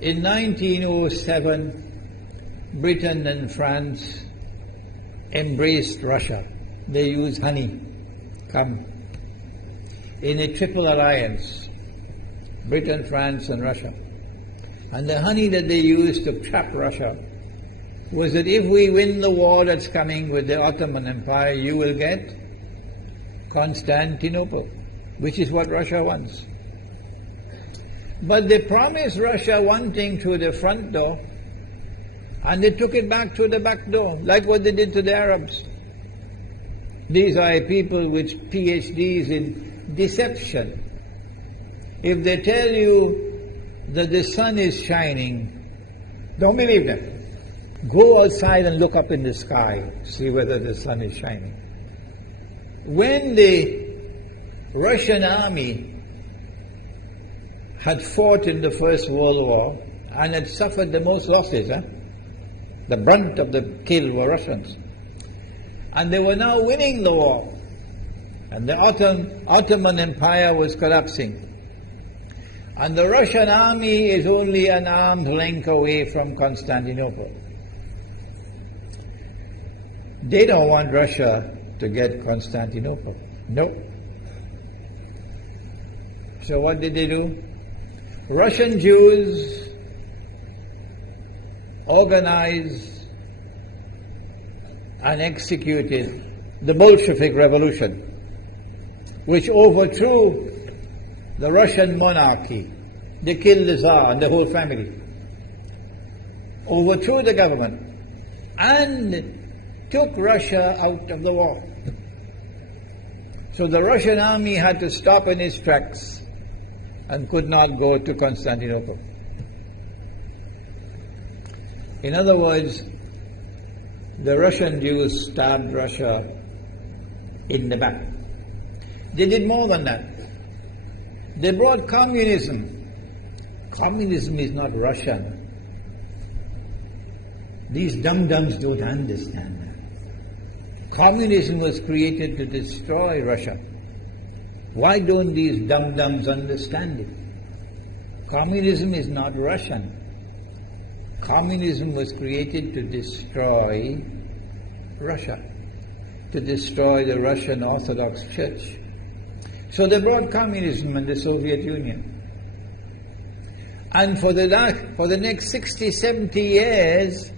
In 1907, Britain and France embraced Russia. They used honey, in a triple alliance, Britain, France and Russia. And the honey that they used to trap Russia was that if we win the war that's coming with the Ottoman Empire, you will get Constantinople, which is what Russia wants. But they promised Russia one thing through the front door, and they took it back through the back door, like what they did to the Arabs. These are people with PhDs in deception. If they tell you that the sun is shining, don't believe them. Go outside and look up in the sky, see whether the sun is shining. When the Russian army had fought in the First World War and had suffered the most losses, the brunt of the kill were Russians. And they were now winning the war. And the Ottoman Empire was collapsing. And the Russian army is only an arm's length away from Constantinople. They don't want Russia to get Constantinople. No. So what did they do? Russian Jews organized and executed the Bolshevik Revolution, which overthrew the Russian monarchy. They killed the Tsar and the whole family, overthrew the government, and took Russia out of the war. So the Russian army had to stop in its tracks and could not go to Constantinople. In other words, the Russian Jews stabbed Russia in the back. They did more than that. They brought communism. Communism is not Russian. These dum-dums don't understand that. Communism was created to destroy Russia. Why don't these dum-dums understand it? Communism is not Russian. Communism was created to destroy Russia, to destroy the Russian Orthodox Church. So they brought communism in the Soviet Union. And for the next 60, 70 years,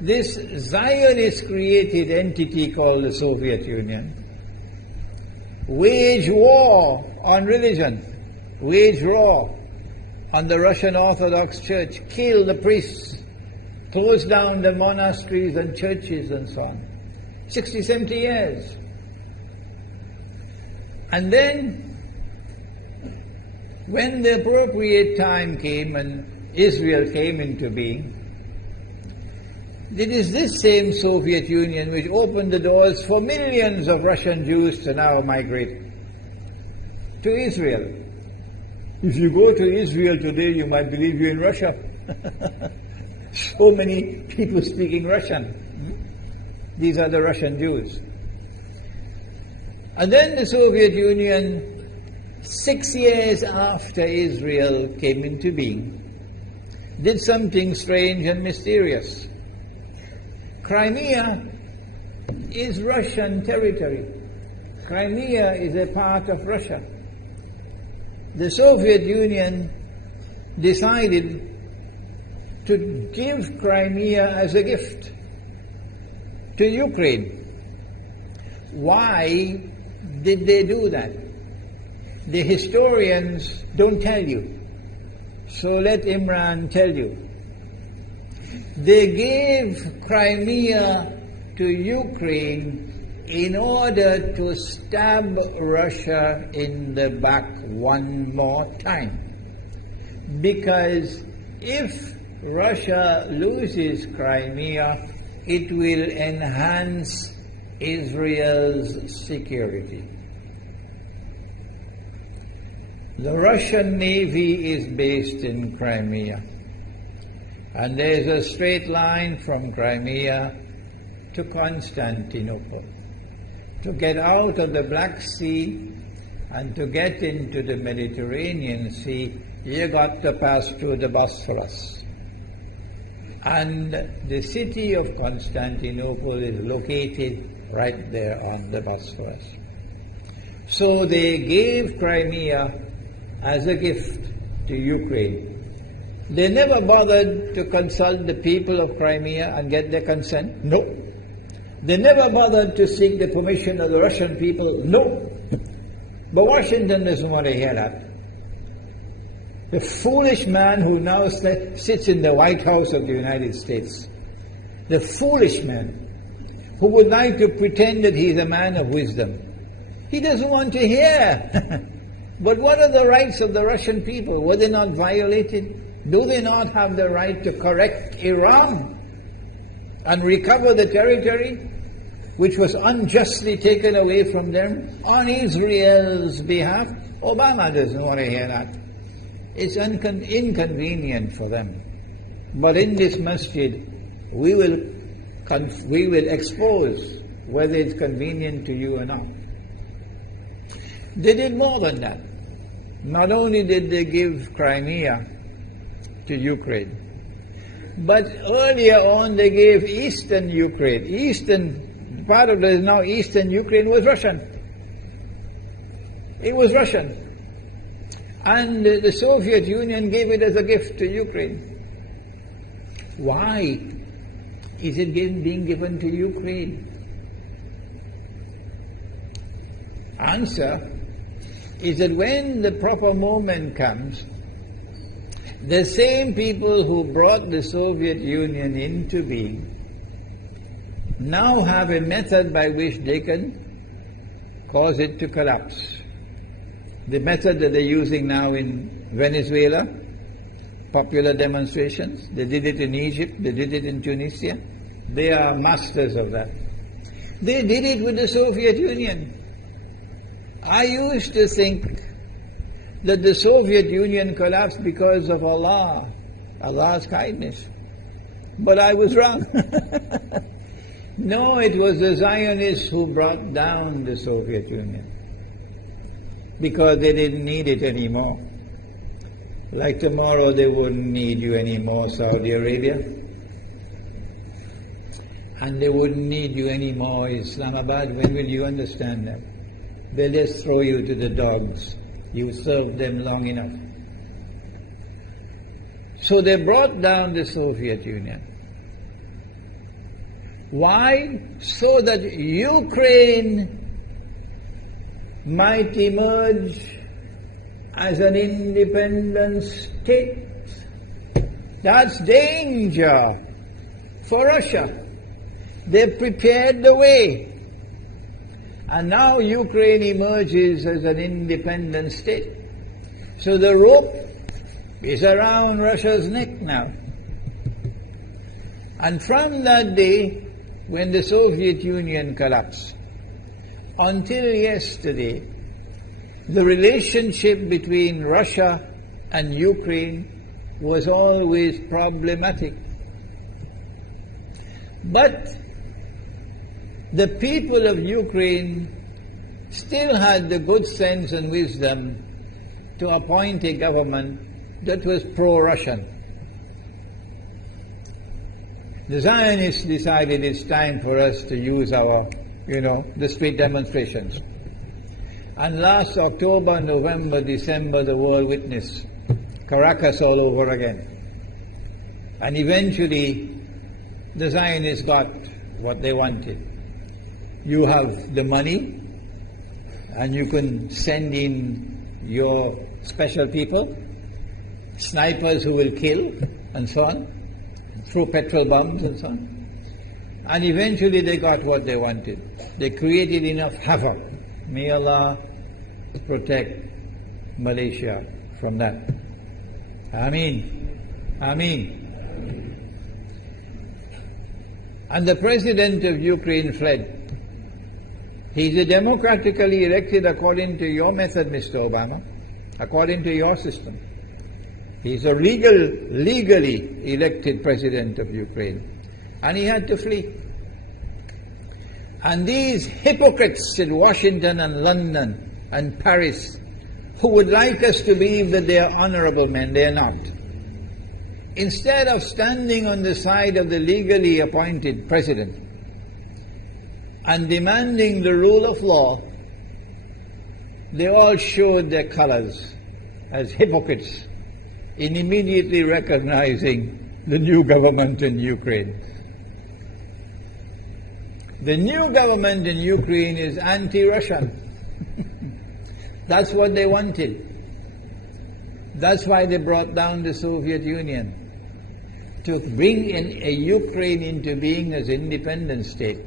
this Zionist-created entity called the Soviet Union waged war on religion, waged war on the Russian Orthodox Church, killed the priests, closed down the monasteries and churches and so on. 60, 70 years. And then, when the appropriate time came and Israel came into being, it is this same Soviet Union which opened the doors for millions of Russian Jews to now migrate to Israel. If you go to Israel today, you might believe you're in Russia. So many people speaking Russian. These are the Russian Jews. And then the Soviet Union, 6 years after Israel came into being, did something strange and mysterious. Crimea is Russian territory. Crimea is a part of Russia. The Soviet Union decided to give Crimea as a gift to Ukraine. Why did they do that? The historians don't tell you. So let Imran tell you. They gave Crimea to Ukraine in order to stab Russia in the back one more time. Because if Russia loses Crimea, it will enhance Israel's security. The Russian Navy is based in Crimea, and there's a straight line from Crimea to Constantinople. To get out of the Black Sea and to get into the Mediterranean Sea, you got to pass through the Bosphorus. And the city of Constantinople is located right there on the Bosphorus. So they gave Crimea as a gift to Ukraine. They never bothered to consult the people of Crimea and get their consent. No. They never bothered to seek the permission of the Russian people. No. But Washington doesn't want to hear that. The foolish man who now sits in the White House of the United States, the foolish man who would like to pretend that he's a man of wisdom, he doesn't want to hear. But what are the rights of the Russian people? Were they not violated? Do they not have the right to correct Iran and recover the territory which was unjustly taken away from them on Israel's behalf? Obama doesn't want to hear that. It's inconvenient for them. But in this masjid, we will expose whether it's convenient to you or not. They did more than that. Not only did they give Crimea to Ukraine, but earlier on they gave eastern Ukraine. Eastern, part of it is now eastern Ukraine was Russian. It was Russian. And the Soviet Union gave it as a gift to Ukraine. Why is it being given to Ukraine? Answer is that when the proper moment comes, the same people who brought the Soviet Union into being now have a method by which they can cause it to collapse. The method that they're using now in Venezuela, popular demonstrations, they did it in Egypt, they did it in Tunisia. They are masters of that. They did it with the Soviet Union. I used to think that the Soviet Union collapsed because of Allah's kindness. But I was wrong. No, it was the Zionists who brought down the Soviet Union because they didn't need it anymore. Like tomorrow they wouldn't need you anymore, Saudi Arabia. And they wouldn't need you anymore, Islamabad. When will you understand that? They'll just throw you to the dogs. You served them long enough. So they brought down the Soviet Union. Why? So that Ukraine might emerge as an independent state. That's danger for Russia. They've prepared the way. And now Ukraine emerges as an independent state. So the rope is around Russia's neck now. And from that day, when the Soviet Union collapsed, until yesterday, the relationship between Russia and Ukraine was always problematic. But the people of Ukraine still had the good sense and wisdom to appoint a government that was pro-Russian. The Zionists decided it's time for us to use our, the street demonstrations. And last October, November, December, the world witnessed Caracas all over again. And eventually, the Zionists got what they wanted. You have the money, and you can send in your special people, snipers who will kill, and so on, throw petrol bombs and so on. And eventually they got what they wanted. They created enough havoc. May Allah protect Malaysia from that. Ameen. Ameen. And the president of Ukraine fled. He's a democratically elected according to your method, Mr. Obama, according to your system. He's a legally elected president of Ukraine. And he had to flee. And these hypocrites in Washington and London and Paris who would like us to believe that they are honorable men. They are not. Instead of standing on the side of the legally appointed president and demanding the rule of law, they all showed their colors as hypocrites in immediately recognizing the new government in Ukraine. The new government in Ukraine is anti-Russian. That's what they wanted. That's why they brought down the Soviet Union, to bring in a Ukraine into being as an independent state,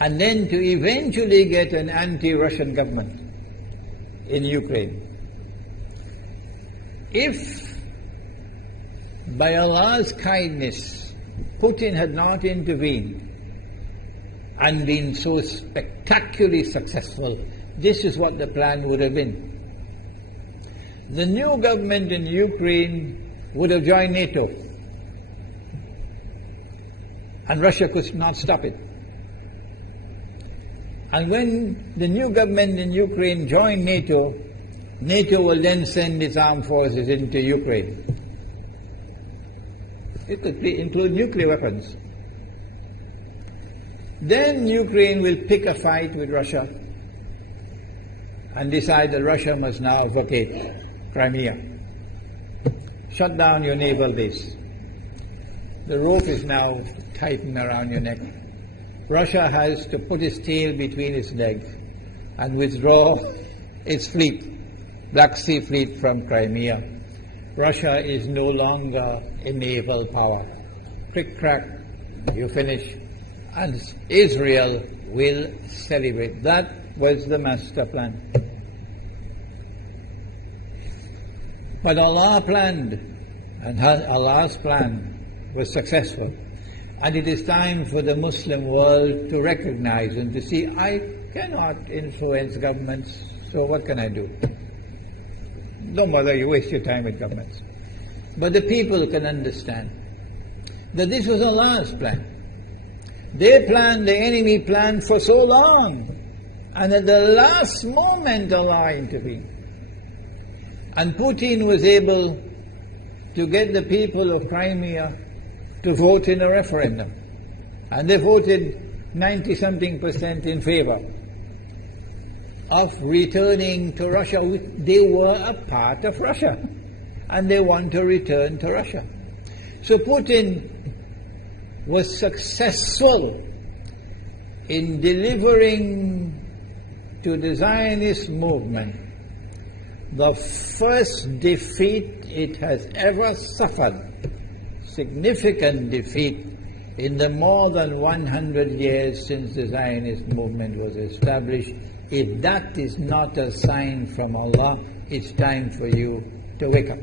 and then to eventually get an anti-Russian government in Ukraine. If by Allah's kindness Putin had not intervened and been so spectacularly successful, this is what the plan would have been. The new government in Ukraine would have joined NATO, and Russia could not stop it. And when the new government in Ukraine joined NATO, NATO will then send its armed forces into Ukraine. It could include nuclear weapons. Then Ukraine will pick a fight with Russia and decide that Russia must now vacate Crimea. Shut down your naval base. The rope is now tightened around your neck. Russia has to put its tail between its legs and withdraw its fleet, Black Sea Fleet, from Crimea. Russia is no longer a naval power. Crick crack, you finish. And Israel will celebrate. That was the master plan. But Allah planned, and Allah's plan was successful. And it is time for the Muslim world to recognize and to see, I cannot influence governments, so what can I do? Don't bother, you waste your time with governments. But the people can understand that this was Allah's plan. They planned, the enemy planned for so long, and at the last moment Allah intervened. And Putin was able to get the people of Crimea to vote in a referendum. And they voted 90-something% in favor of returning to Russia. They were a part of Russia, and they want to return to Russia. So Putin was successful in delivering to the Zionist movement the first defeat it has ever suffered, significant defeat, in the more than 100 years since the Zionist movement was established. If that is not a sign from Allah, it's time for you to wake up.